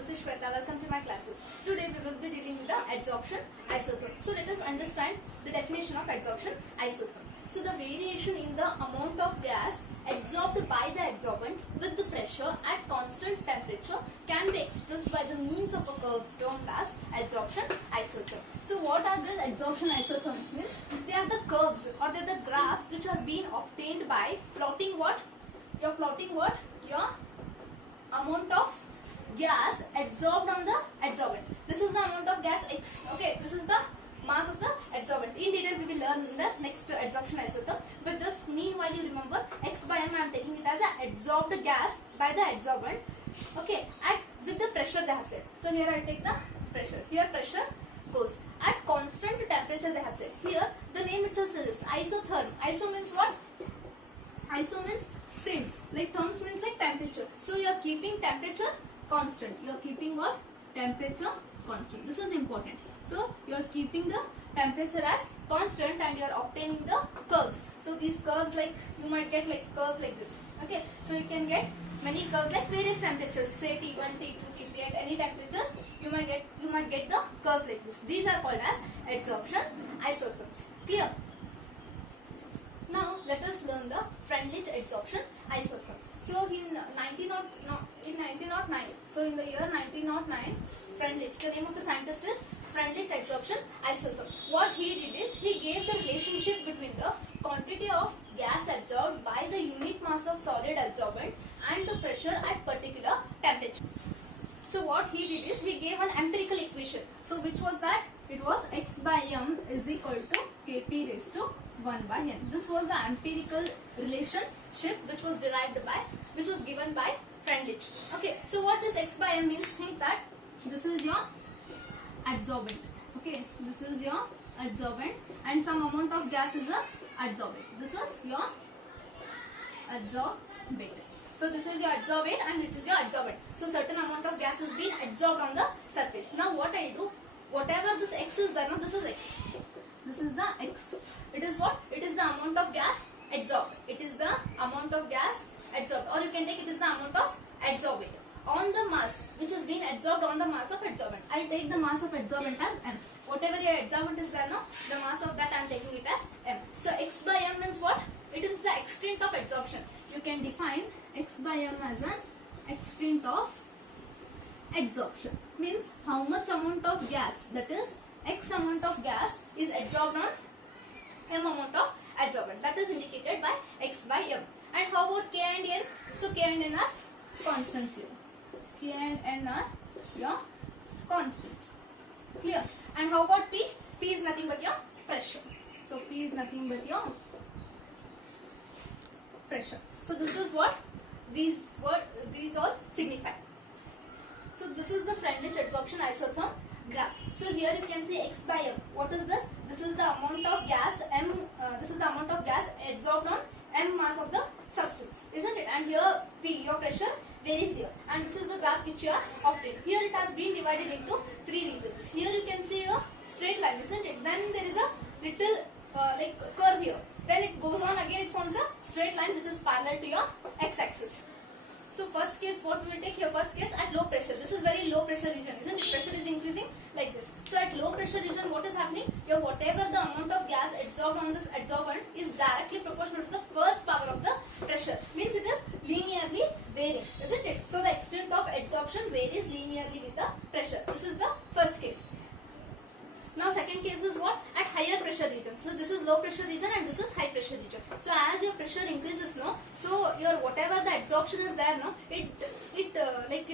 this is Shweta. Welcome to my classes. Today we will be dealing with the adsorption isotherm. So let us understand the definition of adsorption isotherm. So the variation in the amount of gas adsorbed by the adsorbent with the pressure at constant temperature can be expressed by the means of a curve termed as adsorption isotherm. So what are these adsorption isotherms? Means they are the curves or they are the graphs which are being obtained by plotting what? You're plotting what? Your amount of gas adsorbed on the adsorbent. This is the amount of gas X. Okay, this is the mass of the adsorbent. In detail we will learn in the next adsorption isotherm. But just meanwhile you remember X by M I am taking it as a adsorbed gas by the adsorbent. Okay, with the pressure they have said. So here I take the pressure. Here pressure goes at constant temperature they have said. Here the name itself suggests isotherm. Iso means what? Iso means same. Like therms means like temperature. So you are keeping temperature constant. You are keeping what? Temperature constant. This is important. So you are keeping the temperature as constant and you are obtaining the curves. So these curves, like you might get like curves like this. Okay. So you can get many curves like various temperatures. Say T1, T2, T3 at any temperatures you might get the curves like this. These are called as adsorption isotherms. Clear? Now let us learn the FREUNDLICH adsorption isotherm. So in 1909, so in the year 1909, FREUNDLICH, the name of the scientist is FREUNDLICH adsorption isotherm. What he did is he gave the relationship between the quantity of gas absorbed by the unit mass of solid adsorbent and the pressure at particular temperature. So what he did is he gave an empirical equation. So which was that? It was X by M is equal to Kp raised to 1 by N. This was the empirical relationship which was given by FREUNDLICH. Okay, so what this X by M means? Think that this is your adsorbent. Okay, this is your adsorbent and some amount of gas is a adsorbent. This is your adsorbate. So this is your adsorbate and it is your adsorbent. So certain amount of gas is being adsorbed on the surface. Now what I do? Whatever this X is there, now this is X. This is the X. It is what? It is the amount of gas adsorbed. It is the amount of gas adsorbed, or you can take it is the amount of adsorbate on the mass which is being adsorbed on the mass of adsorbent. I will take the mass of adsorbent as M. Whatever your adsorbent is there now, the mass of that I am taking it as M. So X by M means what? It is the extent of adsorption. You can define X by M as an extent of adsorption. Means how much amount of gas, that is X amount of gas is adsorbed on M amount of adsorbent. That is indicated by X by M. And how about K and N? So K and N are constants here. K and N are your constants. Clear? And how about P? P is nothing but your pressure. So P is nothing but your pressure. So this is what these all signify. So this is the FREUNDLICH adsorption isotherm graph. So here you can see X by M. What is this? This is the amount of gas M. This is the amount of gas adsorbed on M mass of the substance, isn't it? And here P, your pressure varies here. And this is the graph which you are obtained. Here it has been divided into 3 regions. Here you can see a straight line, isn't it? Then there is a little like curve here. Then it goes on again. It forms a straight line which is parallel to your x-axis. So first case, what we will take here? First case at low pressure. This is very low pressure region, isn't it? Pressure is increasing like this. So at low pressure region, what is happening? Here, whatever the amount of gas adsorbed on this adsorbent is directly proportional to the first power of the pressure. Means it is linearly varying, isn't it? So the extent of adsorption varies linearly with the pressure. This is the first case. Now second case is what? At higher pressure region. So this is low pressure region and this is high pressure region. So as your pressure increases now, so your whatever the adsorption is there now, it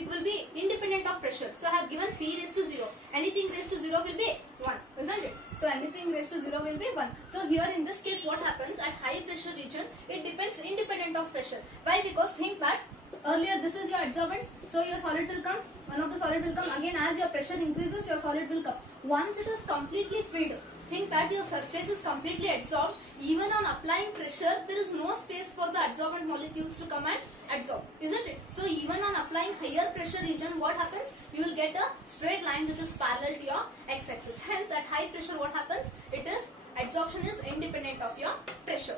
will be independent of pressure. So I have given P raised to 0. Anything raised to 0 will be 1, isn't it? So anything raised to 0 will be 1. So here in this case what happens at high pressure region, it depends independent of pressure. Why? Because think that earlier this is your adsorbent, so your solid will come, one of the solid will come, again as your pressure increases your solid will come. Once it is completely filled, think that your surface is completely adsorbed, even on applying pressure there is no space for the adsorbent molecules to come and adsorb, isn't it? So even on applying higher pressure region, what happens? You will get a straight line which is parallel to your x-axis. Hence at high pressure what happens? It is adsorption is independent of your pressure.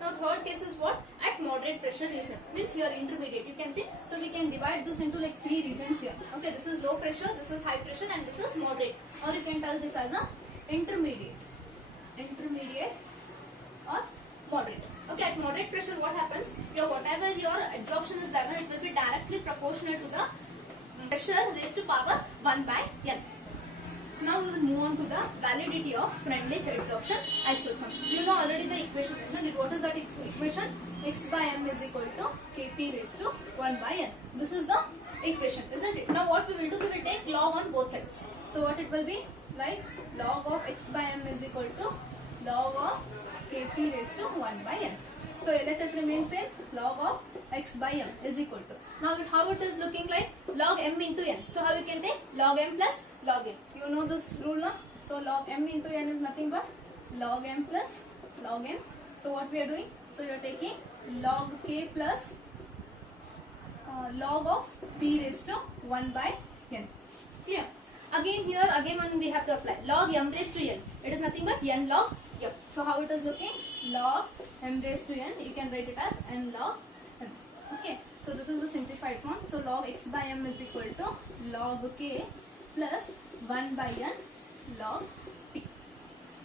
Now third case is what? At moderate pressure region, means here intermediate. You can see, so we can divide this into like three regions here. Okay, this is low pressure, this is high pressure, and this is moderate. Or you can tell this as a intermediate or moderate. Okay, at moderate pressure what happens? Whatever your adsorption is there, it will be directly proportional to the pressure raised to power 1 by n. Now we will move on to the validity of Freundlich adsorption isotherm. You know already the equation, isn't it? What is that equation? X by m is equal to Kp raised to 1 by n. This is the equation, isn't it? Now what we will do? We will take log on both sides. So what it will be? Like log of x by m is equal to log of Kp raised to 1 by n. So LHS remains same. Log of x by m is equal to. Now how it is looking like? Log m into n. So how you can take? Log m plus log n. You know this rule now? So log m into n is nothing but log m plus log n. So what we are doing? So you are taking log k plus log of p raised to 1 by n. Clear? Again one we have to apply. Log m raised to n. It is nothing but n log m. So how it is looking? Log m raised to n. You can write it as n log m. Okay. So this is the simplified form. So log x by m is equal to log k plus 1 by n log p.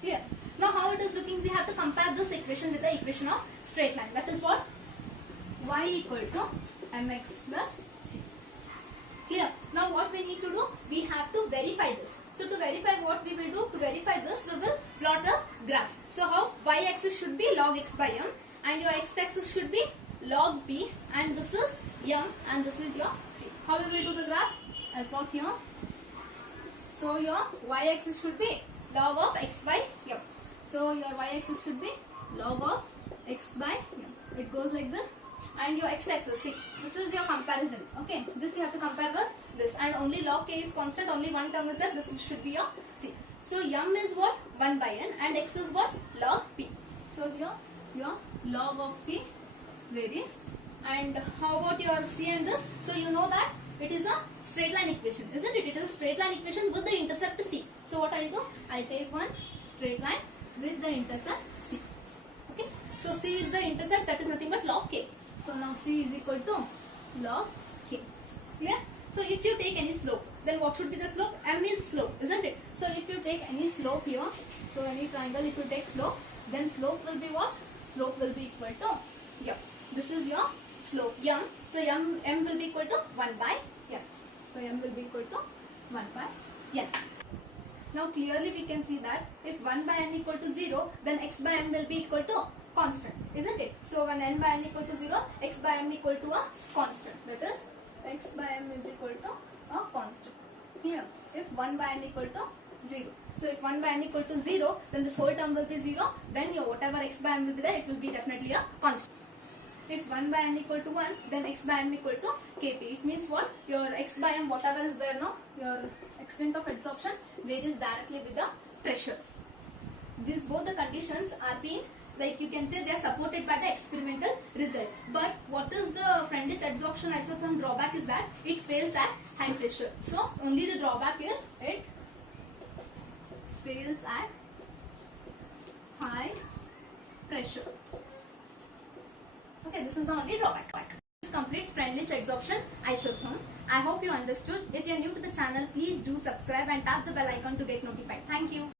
Clear? Now how it is looking? We have to compare this equation with the equation of straight line. That is what? Y equal to mx plus c. Clear? Now what we need to do? We have to verify this. So to verify what we will do? To verify this, we will plot a graph. So how? Y axis should be log x by m and your x axis should be log p, and this is m and this is your c. How we will do the graph? I'll plot here. So your y axis should be log of x by m. So your y axis should be log of x by m. It goes like this. And your x axis, see, this is your comparison. Okay, this you have to compare with this, and only log k is constant, only one term is there. This should be your c. So m is what? 1 by n, and x is what? Log p. So here your log of p varies. And how about your c and this? So you know that it is a straight line equation, isn't it? It is a straight line equation with the intercept c. So what I'll do? I'll take one straight line with the intercept c. Okay. So c is the intercept, that is nothing but log k. So now c is equal to log k. Clear? So if you take any slope, then what should be the slope? M is slope, isn't it? So if you take any slope here, so any triangle, if you take slope, then slope will be what? Slope will be equal to m. This is your slope m. So m will be equal to 1 by n. So m will be equal to 1 by n. Now clearly we can see that if 1 by n equal to 0, then x by m will be equal to constant, isn't it? So when n by n equal to 0, x by m equal to a constant. That is, x by m is equal to a constant. Clear? If 1 by n equal to 0. So if 1 by n equal to 0, then this whole term will be 0. Then your whatever x by m will be there, it will be definitely a constant. If 1 by n equal to 1, then x by m equal to kp. It means what? Your x by m, whatever is there now, your extent of adsorption varies directly with the pressure. These both the conditions are being, like you can say, they are supported by the experimental result. But what is the Freundlich adsorption isotherm drawback is that it fails at high pressure. So only the drawback is it fails at high pressure. Okay, this is the only drawback. This completes Freundlich adsorption isotherm. I hope you understood. If you are new to the channel, please do subscribe and tap the bell icon to get notified. Thank you.